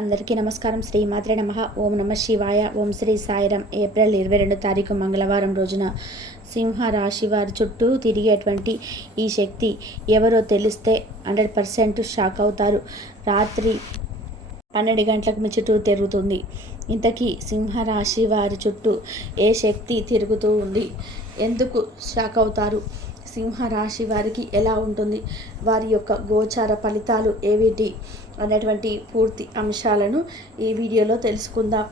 అందరికీ నమస్కారం. శ్రీ మాత్రే నమః. ఓం నమ శివాయ. ఓం శ్రీ సాయిరం. ఏప్రిల్ 22 తారీఖు మంగళవారం రోజున సింహ రాశి వారి చుట్టూ తిరిగేటువంటి ఈ శక్తి ఎవరో తెలిస్తే 100% షాక్ అవుతారు. రాత్రి 12 గంటలకు మీ చుట్టూ తిరుగుతుంది. ఇంతకీ సింహరాశి వారి చుట్టూ ఏ శక్తి తిరుగుతూ ఉంది? ఎందుకు షాక్ అవుతారు? సింహరాశి వారికి ఎలా ఉంటుంది? వారి యొక్క గోచార ఫలితాలు ఏమిటి అనేటువంటి పూర్తి అంశాలను ఈ వీడియోలో తెలుసుకుందాం.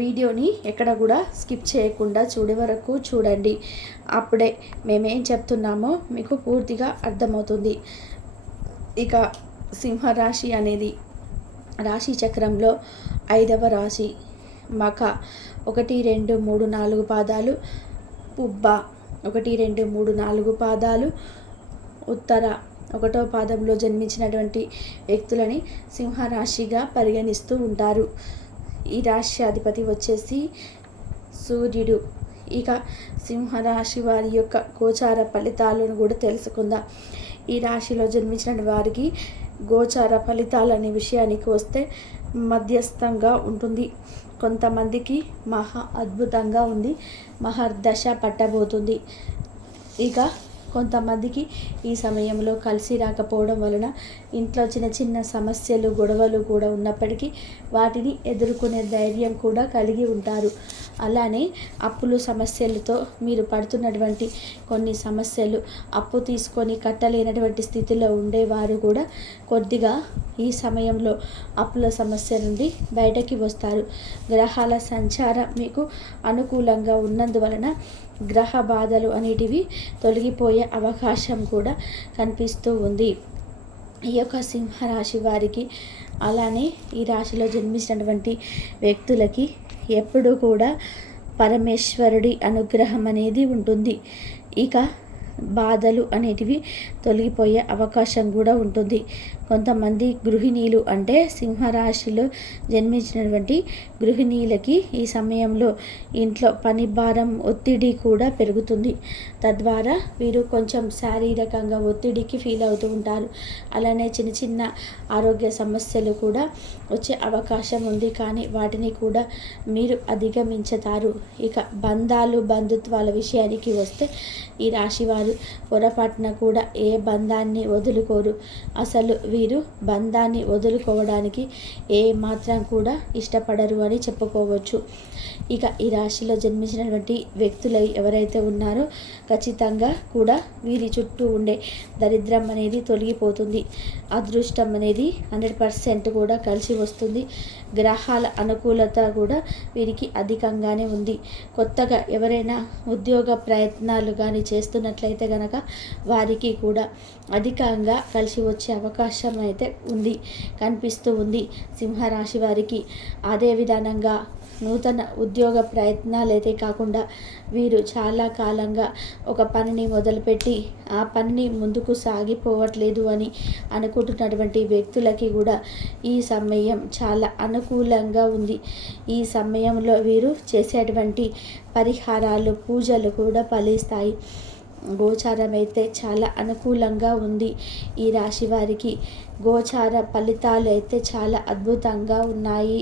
వీడియోని ఎక్కడ కూడా స్కిప్ చేయకుండా చివరి వరకు చూడండి. అప్పుడే మేమేం చెప్తున్నామో మీకు పూర్తిగా అర్థమవుతుంది. ఇక సింహరాశి అనేది రాశి చక్రంలో 5వ రాశి. మఖ 1, 2, 3, 4 పాదాలు, పుబ్బ 1, 2, 3, 4 పాదాలు, ఉత్తర 1వ పాదంలో జన్మించినటువంటి వ్యక్తులని సింహరాశిగా పరిగణిస్తూ ఉంటారు. ఈ రాశి అధిపతి వచ్చేసి సూర్యుడు. ఇక సింహరాశి వారి యొక్క గోచార ఫలితాలను కూడా తెలుసుకుందాం. ఈ రాశిలో జన్మించిన వారికి గోచార ఫలితాలు అనే విషయానికి వస్తే మధ్యస్థంగా ఉంటుంది. కొంతమందికి మహా అద్భుతంగా ఉంది, మహర్దశ పట్టబోతుంది. ఇక కొంతమందికి ఈ సమయంలో కలిసి రాకపోవడం వలన ఇంట్లో చిన్న చిన్న సమస్యలు, గొడవలు కూడా ఉన్నప్పటికీ వాటిని ఎదుర్కొనే ధైర్యం కూడా కలిగి ఉంటారు. అలానే అప్పులు సమస్యలతో మీరు పడుతున్నటువంటి కొన్ని సమస్యలు, అప్పు తీసుకొని కట్టలేనటువంటి స్థితిలో ఉండేవారు కూడా కొద్దిగా ఈ సమయంలో అప్పుల సమస్య నుండి బయటకి వస్తారు. గ్రహాల సంచారం మీకు అనుకూలంగా ఉన్నందువలన గ్రహ బాధలు అనేటివి తొలగిపోయే అవకాశం కూడా కనిపిస్తూ ఉంది ఈ యొక్క సింహరాశి వారికి. అలానే ఈ రాశిలో జన్మించినటువంటి వ్యక్తులకి ఎప్పుడూ కూడా పరమేశ్వరుడి అనుగ్రహం అనేది ఉంటుంది. ఇక బాధలు అనేటివి తొలగిపోయే అవకాశం కూడా ఉంటుంది. కొంతమంది గృహిణీలు, అంటే సింహరాశిలో జన్మించినటువంటి గృహిణీలకి ఈ సమయంలో ఇంట్లో పని భారం, ఒత్తిడి కూడా పెరుగుతుంది. తద్వారా వీరు కొంచెం శారీరకంగా ఒత్తిడికి ఫీల్ అవుతూ ఉంటారు. అలానే చిన్న చిన్న ఆరోగ్య సమస్యలు కూడా వచ్చే అవకాశం ఉంది, కానీ వాటిని కూడా మీరు అధిగమించుతారు. ఇక బంధాలు, బంధుత్వాల విషయానికి వస్తే ఈ రాశి వారు పొరపాటున కూడా ఏ బంధాన్ని వదులుకోరు. అసలు వీరు బంధాన్ని వదులుకోవడానికి ఏ మాత్రం కూడా ఇష్టపడరు అని చెప్పుకోవచ్చు. ఇక ఈ రాశిలో జన్మించినటువంటి వ్యక్తులు ఎవరైతే ఉన్నారో ఖచ్చితంగా కూడా వీరి చుట్టూ ఉండే దరిద్రం అనేది తొలగిపోతుంది. అదృష్టం అనేది 100% కూడా కలిసి వస్తుంది. గ్రహాల అనుకూలత కూడా వీరికి అధికంగానే ఉంది. కొత్తగా ఎవరైనా ఉద్యోగ ప్రయత్నాలు కానీ చేస్తున్నట్లయితే గనక వారికి కూడా అధికంగా కలిసి వచ్చే అవకాశం అయితే కనిపిస్తూ ఉంది సింహరాశి వారికి. అదే విధానంగా నూతన ఉద్యోగ ప్రయత్నాలు అయితే కాకుండా వీరు చాలా కాలంగా ఒక పనిని మొదలుపెట్టి ఆ పనిని ముందుకు సాగిపోవట్లేదు అని అనుకుంటున్నటువంటి వ్యక్తులకి కూడా ఈ సమయం చాలా అనుకూలంగా ఉంది. ఈ సమయంలో వీరు చేసేటువంటి పరిహారాలు, పూజలు కూడా ఫలిస్తాయి. గోచారం అయితే చాలా అనుకూలంగా ఉంది ఈ రాశి వారికి. గోచార ఫలితాలు అయితే చాలా అద్భుతంగా ఉన్నాయి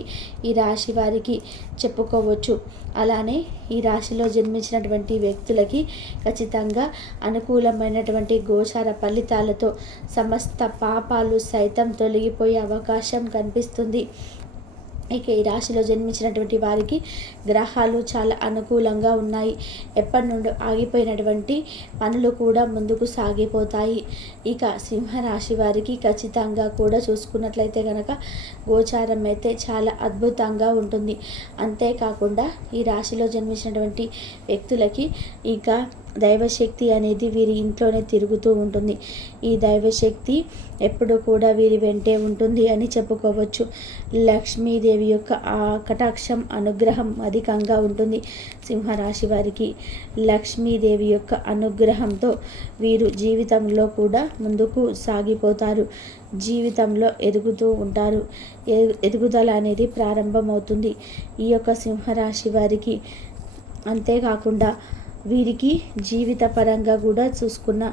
ఈ రాశి వారికి చెప్పుకోవచ్చు. అలానే ఈ రాశిలో జన్మించినటువంటి వ్యక్తులకి ఖచ్చితంగా అనుకూలమైనటువంటి గోచార ఫలితాలతో సమస్త పాపాలు సైతం తొలగిపోయే అవకాశం కనిపిస్తుంది. ఇక ఈ రాశిలో జన్మించినటువంటి వారికి గ్రహాలు చాలా అనుకూలంగా ఉన్నాయి. ఎప్పటి నుండి ఆగిపోయినటువంటి పనులు కూడా ముందుకు సాగిపోతాయి. ఇక సింహరాశి వారికి ఖచ్చితంగా కూడా చూసుకున్నట్లయితే కనుక గోచారం అయితే చాలా అద్భుతంగా ఉంటుంది. అంతేకాకుండా ఈ రాశిలో జన్మించినటువంటి వ్యక్తులకి ఇంకా దైవశక్తి అనేది వీరి ఇంట్లోనే తిరుగుతూ ఉంటుంది. ఈ దైవశక్తి ఎప్పుడు కూడా వీరి వెంటే ఉంటుంది అని చెప్పుకోవచ్చు. లక్ష్మీదేవి యొక్క ఆ కటాక్షం, అనుగ్రహం అధికంగా ఉంటుంది సింహరాశి వారికి. లక్ష్మీదేవి యొక్క అనుగ్రహంతో వీరు జీవితంలో కూడా ముందుకు సాగిపోతారు. జీవితంలో ఎదుగుతూ ఉంటారు. ఎదుగుదల అనేది ప్రారంభమవుతుంది ఈ యొక్క సింహరాశి వారికి. అంతేకాకుండా వీరికి జీవిత పరంగా కూడా చూసుకున్న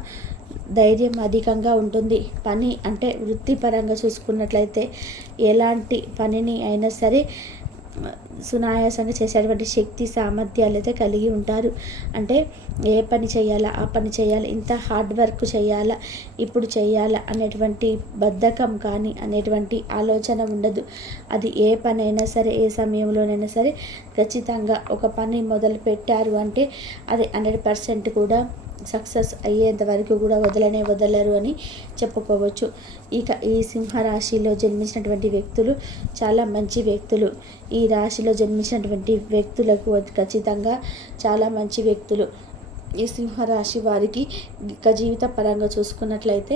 ధైర్యం అధికంగా ఉంటుంది. పని అంటే వృత్తిపరంగా చూసుకున్నట్లయితే ఎలాంటి పనిని అయినా సరే సునాయాసంగా చేసేటువంటి శక్తి సామర్థ్యాలు అయితే కలిగి ఉంటారు. అంటే ఏ పని చేయాలా, ఆ పని చేయాలి, ఇంత హార్డ్ వర్క్ చేయాలా, ఇప్పుడు చేయాలా అనేటువంటి బద్ధకం కానీ అనేటువంటి ఆలోచన ఉండదు. అది ఏ పని అయినా సరే, ఏ సమయంలోనైనా సరే ఖచ్చితంగా ఒక పని మొదలు పెట్టారు అంటే అది 100% కూడా సక్సెస్ అయ్యేంత వరకు కూడా వదలరు అని చెప్పుకోవచ్చు. ఇక ఈ సింహరాశిలో జన్మించినటువంటి వ్యక్తులు చాలా మంచి వ్యక్తులు. ఈ రాశిలో జన్మించినటువంటి వ్యక్తులకు ఖచ్చితంగా చాలా మంచి వ్యక్తులు. ఈ సింహరాశి వారికి ఇక జీవిత పరంగా చూసుకున్నట్లయితే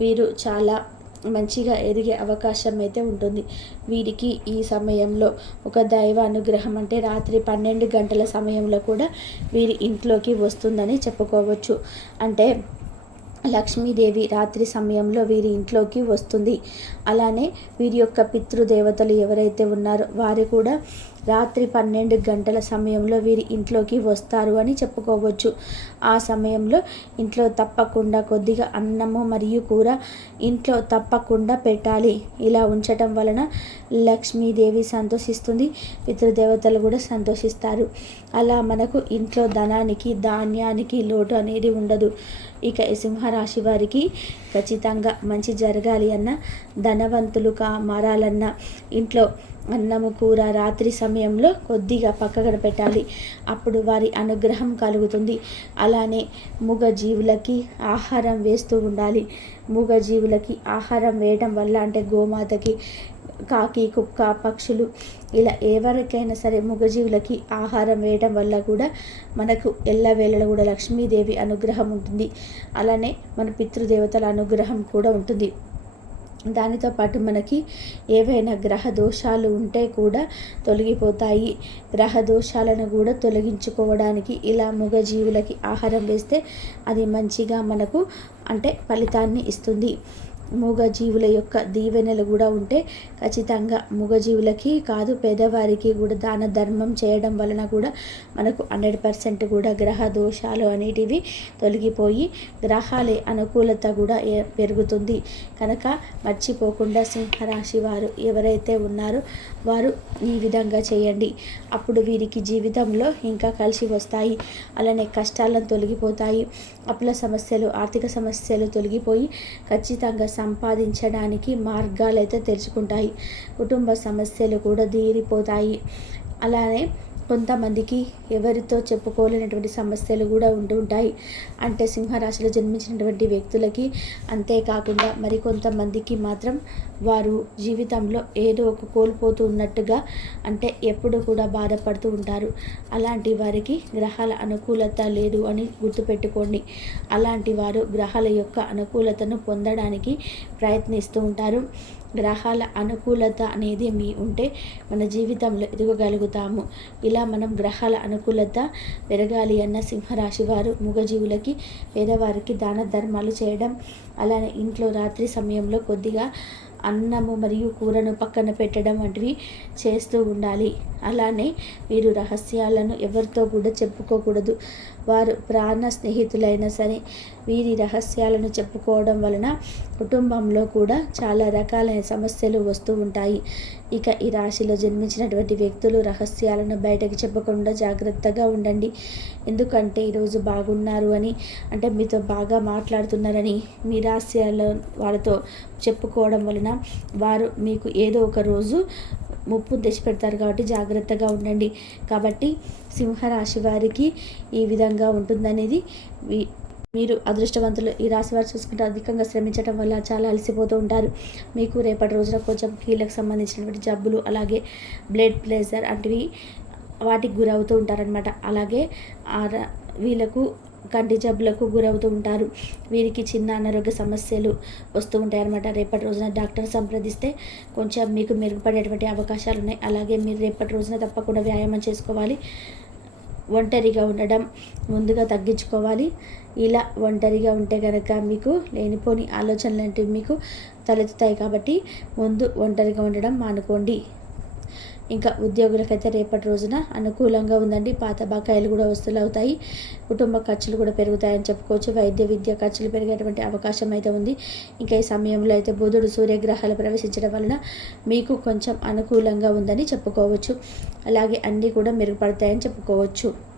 వీరు చాలా మంచిగా ఎదిగే అవకాశం అయితే ఉంటుంది. వీరికి ఈ సమయంలో ఒక దైవ అనుగ్రహం అంటే రాత్రి 12 గంటల సమయంలో కూడా వీరి ఇంట్లోకి వస్తుందని చెప్పుకోవచ్చు. అంటే లక్ష్మీదేవి రాత్రి సమయంలో వీరి ఇంట్లోకి వస్తుంది. అలానే వీరి యొక్క పితృదేవతలు ఎవరైతే ఉన్నారో వారు కూడా రాత్రి 12 గంటల సమయంలో వీరి ఇంట్లోకి వస్తారు అని చెప్పుకోవచ్చు. ఆ సమయంలో ఇంట్లో తప్పకుండా కొద్దిగా అన్నము మరియు కూర ఇంట్లో తప్పకుండా పెట్టాలి. ఇలా ఉంచటం వలన లక్ష్మీదేవి సంతోషిస్తుంది, పితృదేవతలు కూడా సంతోషిస్తారు. అలా మనకు ఇంట్లో ధనానికి ధాన్యానికి లోటు అనేది ఉండదు. ఇక ఈ సింహరాశి వారికి ఖచ్చితంగా మంచి జరగాలి అన్న, ధనవంతులుగా మారాలన్నా ఇంట్లో అన్నము కూర రాత్రి సమయంలో కొద్దిగా పక్కన పెట్టాలి. అప్పుడు వారి అనుగ్రహం కలుగుతుంది. అలానే మూగజీవులకి ఆహారం వేస్తూ ఉండాలి. మూగజీవులకి ఆహారం వేయడం వల్ల అంటే గోమాతకి, కాకి, కుక్క, పక్షులు ఇలా ఎవరికైనా సరే మూగజీవులకి ఆహారం వేయడం వల్ల కూడా మనకు ఎల్లవేళలో కూడా లక్ష్మీదేవి అనుగ్రహం ఉంటుంది. అలానే మన పితృదేవతల అనుగ్రహం కూడా ఉంటుంది. దానితో పాటు మనకి ఏవైనా గ్రహ దోషాలు ఉంటే కూడా తొలగిపోతాయి. గ్రహ దోషాలను కూడా తొలగించుకోవడానికి ఇలా మూగజీవులకి ఆహారం వేస్తే అది మంచిగా మనకు అంటే ఫలితాన్ని ఇస్తుంది. మూగజీవుల యొక్క దీవెనలు కూడా ఉంటే ఖచ్చితంగా మూగజీవులకి కాదు పేదవారికి కూడా దాన ధర్మం చేయడం వలన కూడా మనకు 100% కూడా గ్రహ దోషాలు అనేటివి తొలగిపోయి గ్రహాలే అనుకూలత కూడా పెరుగుతుంది. కనుక మర్చిపోకుండా సింహరాశి వారు ఎవరైతే ఉన్నారో వారు ఈ విధంగా చేయండి. అప్పుడు వీరికి జీవితంలో ఇంకా కలిసి వస్తాయి. అలానే కష్టాలను తొలగిపోతాయి. అప్పుల సమస్యలు, ఆర్థిక సమస్యలు తొలగిపోయి ఖచ్చితంగా సంపాదించడానికి మార్గాలు అయితే తెరుచుకుంటాయి. కుటుంబ సమస్యలు కూడా తీరిపోతాయి. అలానే కొంతమందికి ఎవరితో చెప్పుకోలేనటువంటి సమస్యలు కూడా ఉంటాయి. అంటే సింహరాశిలో జన్మించినటువంటి వ్యక్తులకి. అంతేకాకుండా మరి కొంతమందికి మాత్రం వారు జీవితంలో ఏదో ఒక కోల్పోతూ ఉన్నట్టుగా అంటే ఎప్పుడు కూడా బాధపడుతూ ఉంటారు. అలాంటి వారికి గ్రహాల అనుకూలత లేదు అని గుర్తుపెట్టుకోండి. అలాంటి వారు గ్రహాల యొక్క అనుకూలతను పొందడానికి ప్రయత్నిస్తూ ఉంటారు. గ్రహాల అనుకూలత అనేది ఉంటే మన జీవితంలో ఎదగగలుగుతాము. ఇలా మనం గ్రహాల అనుకూలత పెరగాలి అన్న సింహరాశి వారు మూగజీవులకి, పేదవారికి దాన ధర్మాలు చేయడం, అలానే ఇంట్లో రాత్రి సమయంలో కొద్దిగా అన్నము మరియు కూరను పక్కన పెట్టడం వంటివి చేస్తూ ఉండాలి. అలానే వీరు రహస్యాలను ఎవరితో కూడా చెప్పుకోకూడదు. వారు ప్రాణ స్నేహితులైనా సరే వీరి రహస్యాలను చెప్పుకోవడం వలన కుటుంబంలో కూడా చాలా రకాలైన సమస్యలు వస్తూ ఉంటాయి. ఇక ఈ రాశిలో జన్మించినటువంటి వ్యక్తులు రహస్యాలను బయటకు చెప్పకుండా జాగ్రత్తగా ఉండండి. ఎందుకంటే ఈరోజు బాగున్నారు అని అంటే మీతో బాగా మాట్లాడుతున్నారని మీ రహస్యాలు వాళ్ళతో చెప్పుకోవడం వలన వారు మీకు ఏదో ఒక రోజు ముప్పు తెచ్చిపెడతారు. కాబట్టి జాగ్రత్తగా ఉండండి. కాబట్టి సింహరాశి వారికి ఈ విధంగా ఉంటుందనేది మీరు అదృష్టవంతులు. ఈ రాశి వారు చూసుకుంటే అధికంగా శ్రమించడం వల్ల చాలా అలసిపోతూ ఉంటారు. మీకు రేపటి రోజున కొంచెం కీళ్ళకు సంబంధించినటువంటి జబ్బులు, అలాగే బ్లడ్ ప్రెషర్ వంటివి వాటికి గురవుతూ ఉంటారనమాట. అలాగే వీళ్ళకు కంటి జబ్బులకు గురవుతూ ఉంటారు. వీరికి చిన్న అనారోగ్య సమస్యలు వస్తూ ఉంటాయన్నమాట. రేపటి రోజున డాక్టర్ సంప్రదిస్తే కొంచెం మీకు మెరుగుపడేటువంటి అవకాశాలు ఉన్నాయి. అలాగే మీరు రేపటి రోజున తప్పకుండా వ్యాయామం చేసుకోవాలి. ఒంటరిగా ఉండడం ముందుగా తగ్గించుకోవాలి. ఇలా ఒంటరిగా ఉంటే కనుక మీకు లేనిపోని ఆలోచనలు లాంటివి మీకు తలెత్తుతాయి. కాబట్టి ముందు ఒంటరిగా ఉండడం మానుకోండి. ఇంకా ఉద్యోగులకైతే రేపటి రోజున అనుకూలంగా ఉందండి. పాత బకాయిలు కూడా వసూలు అవుతాయి. కుటుంబ ఖర్చులు కూడా పెరుగుతాయని చెప్పుకోవచ్చు. వైద్య విద్య ఖర్చులు పెరిగేటువంటి అవకాశం అయితే ఉంది. ఇంకా ఈ సమయంలో అయితే బుధుడు సూర్యగ్రహాలు ప్రవేశించడం వలన మీకు కొంచెం అనుకూలంగా ఉందని చెప్పుకోవచ్చు. అలాగే అన్నీ కూడా మెరుగుపడతాయని చెప్పుకోవచ్చు.